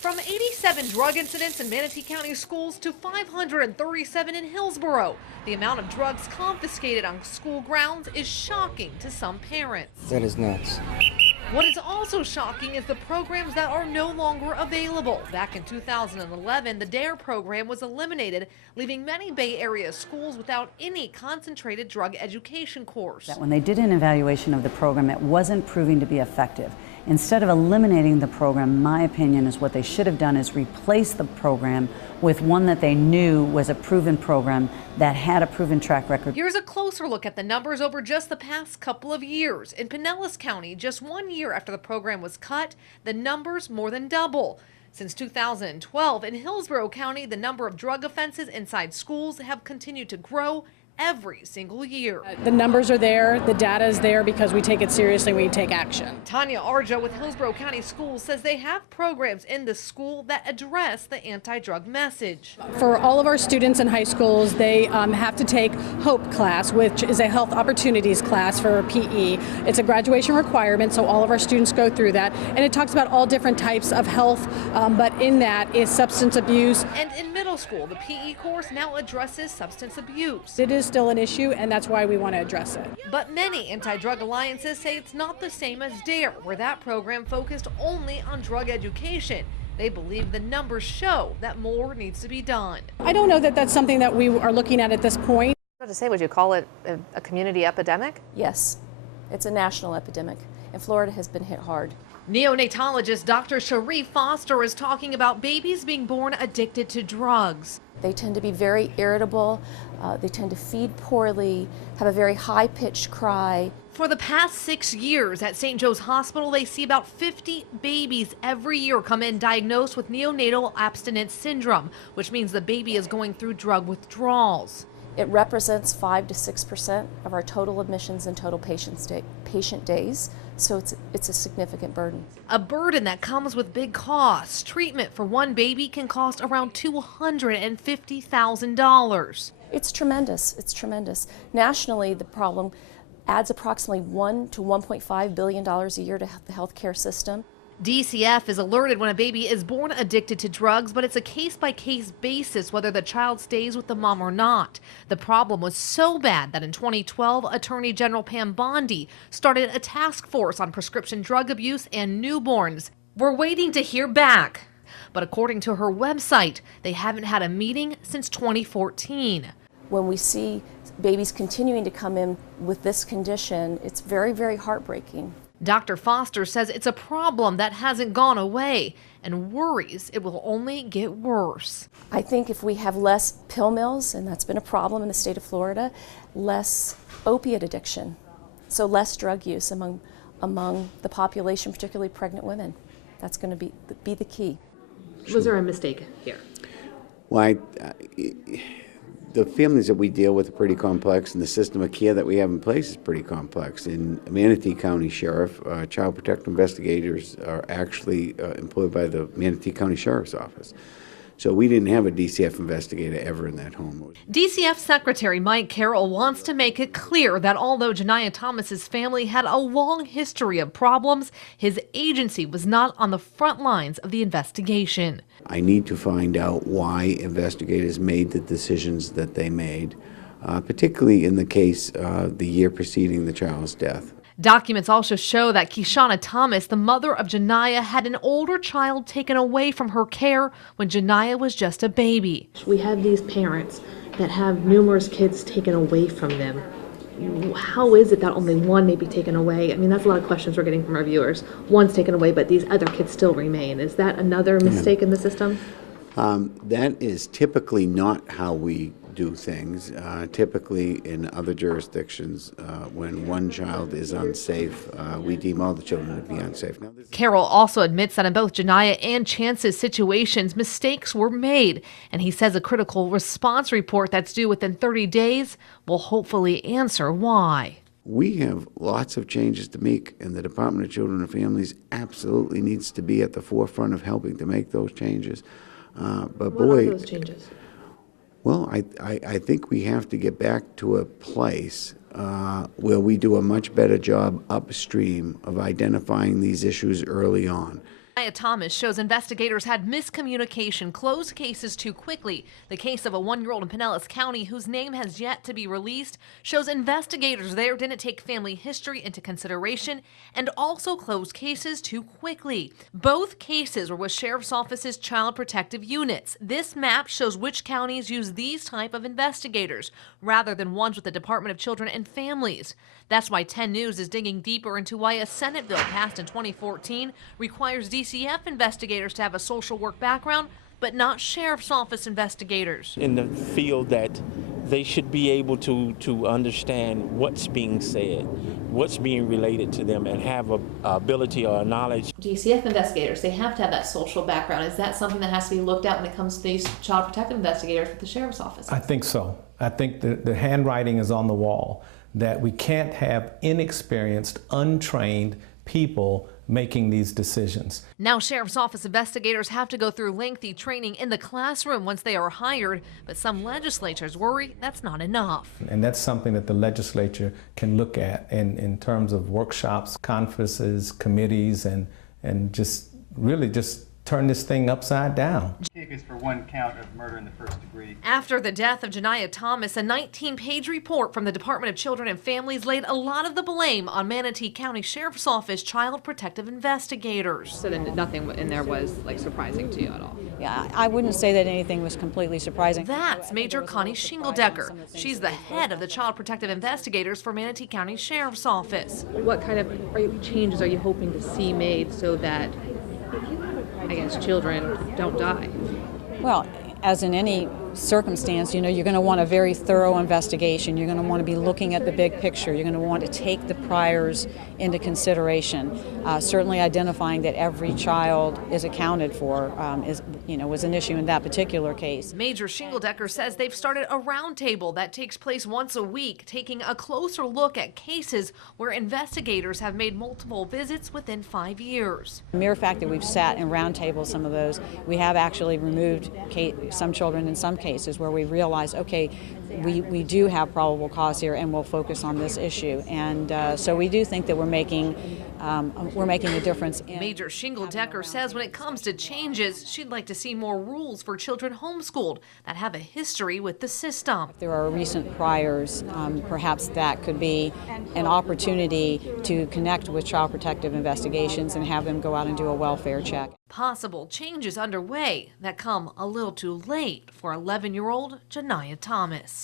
From 87 drug incidents in Manatee County schools to 537 in Hillsborough, the amount of drugs confiscated on school grounds is shocking to some parents. That is nuts. What is also shocking is the programs that are no longer available. Back in 2011, the DARE program was eliminated, leaving many Bay Area schools without any concentrated drug education course. When they did an evaluation of the program, it wasn't proving to be effective. Instead of eliminating the program, my opinion is what they should have done is replace the program with one that they knew was a proven program that had a proven track record. Here's a closer look at the numbers over just the past couple of years. In Pinellas County, just 1 year after the program was cut, the numbers more than double. Since 2012, in Hillsborough County, the number of drug offenses inside schools have continued to grow every single year. The numbers are there, the data is there because we take it seriously, we take action. Tanya Arjo with Hillsborough County Schools says they have programs in the school that address the anti-drug message. For all of our students in high schools, they have to take HOPE class, which is a health opportunities class for PE. It's a graduation requirement, so all of our students go through that. And it talks about all different types of health, but in that is substance abuse. And in middle school, the PE course now addresses substance abuse. It is still an issue, and that's why we want to address it. But many anti-drug alliances say it's not the same as DARE, where that program focused only on drug education. They believe the numbers show that more needs to be done. I don't know that that's something that we are looking at this point. What to say, would you call it a community epidemic? Yes, it's a national epidemic, and Florida has been hit hard. Neonatologist Dr. Cherie Foster is talking about babies being born addicted to drugs. They tend to be very irritable, they tend to feed poorly, have a very high-pitched cry. For the past 6 years at St. Joe's Hospital, they see about 50 babies every year come in diagnosed with neonatal abstinence syndrome, which means the baby is going through drug withdrawals. It represents 5 to 6% of our total admissions and total patient days, so it's a significant burden. A burden that comes with big costs. Treatment for one baby can cost around $250,000. It's tremendous. It's tremendous. Nationally, the problem adds approximately $1 to $1.5 billion a year to the healthcare system. DCF is alerted when a baby is born addicted to drugs, but it's a case-by-case basis whether the child stays with the mom or not. The problem was so bad that in 2012, Attorney General Pam Bondi started a task force on prescription drug abuse and newborns. We're waiting to hear back. But according to her website, they haven't had a meeting since 2014. When we see babies continuing to come in with this condition, it's very, very heartbreaking. Dr. Foster says it's a problem that hasn't gone away and worries it will only get worse. I think if we have less pill mills, and that's been a problem in the state of Florida, less opiate addiction, so less drug use among the population, particularly pregnant women. That's going to be the key. Was there a mistake here? Well, the families that we deal with are pretty complex, and the system of care that we have in place is pretty complex. In Manatee County Sheriff, child protective investigators are actually employed by the Manatee County Sheriff's Office. So we didn't have a DCF investigator ever in that home. DCF Secretary Mike Carroll wants to make it clear that although Janiyah Thomas's family had a long history of problems, his agency was not on the front lines of the investigation. I need to find out why investigators made the decisions that they made, particularly in the case the year preceding the child's death. Documents also show that Keshana Thomas, the mother of Janiyah, had an older child taken away from her care when Janiyah was just a baby. We have these parents that have numerous kids taken away from them. How is it that only one may be taken away? I mean, that's a lot of questions we're getting from our viewers. One's taken away, but these other kids still remain. Is that another mistake in the system? That is typically not how we do things. Typically in other jurisdictions, when one child is unsafe, we deem all the children to be unsafe. Now, Carroll also admits that in both Janiyah and Chance's situations, mistakes were made, and he says a critical response report that's due within 30 days will hopefully answer why. We have lots of changes to make, and the Department of Children and Families absolutely needs to be at the forefront of helping to make those changes. But what boy, are those changes? Well, I think we have to get back to a place where we do a much better job upstream of identifying these issues early on. Janiyah Thomas shows investigators had miscommunication, closed cases too quickly. The case of a 1-year-old in Pinellas County, whose name has yet to be released, shows investigators there didn't take family history into consideration and also closed cases too quickly. Both cases were with Sheriff's Office's Child Protective Units. This map shows which counties use these type of investigators rather than ones with the Department of Children and Families. That's why 10 News is digging deeper into why a Senate bill passed in 2014 requires DCF investigators to have a social work background, but not Sheriff's Office investigators. In the field that they should be able to understand what's being said, what's being related to them, and have a ability or a knowledge. DCF investigators, they have to have that social background. Is that something that has to be looked at when it comes to these child protective investigators with the Sheriff's Office? I think so. I think the handwriting is on the wall, that we can't have inexperienced, untrained people making these decisions. Now Sheriff's Office investigators have to go through lengthy training in the classroom once they are hired, but some legislators worry that's not enough. And that's something that the legislature can look at in terms of workshops, conferences, committees, and just really just turn this thing upside down. Is for one count of murder in the first degree. After the death of Janiyah Thomas, a 19-page report from the Department of Children and Families laid a lot of the blame on Manatee County Sheriff's Office Child Protective investigators. So then nothing in there was surprising to you at all? Yeah, I wouldn't say that anything was completely surprising. That's Major Connie Shingledecker. She's the head of the Child Protective Investigators for Manatee County Sheriff's Office. What kind of changes are you hoping to see made so that, I guess, children don't die? Well, as in any circumstance, you're going to want a very thorough investigation. You're going to want to be looking at the big picture. You're going to want to take the priors into consideration. Certainly identifying that every child is accounted for was an issue in that particular case. Major Shingledecker says they've started a roundtable that takes place once a week, taking a closer look at cases where investigators have made multiple visits within 5 years. The mere fact that we've sat in roundtables, some of those, we have actually removed some children in some cases where we realize, okay, we do have probable cause here and we'll focus on this issue. And so we do think that we're making a difference. Major Shingledecker says when it comes to changes, she'd like to see more rules for children homeschooled that have a history with the system. If there are recent priors, perhaps that could be an opportunity to connect with Child Protective Investigations and have them go out and do a welfare check. Possible changes underway that come a little too late for 11-year-old Janiyah Thomas.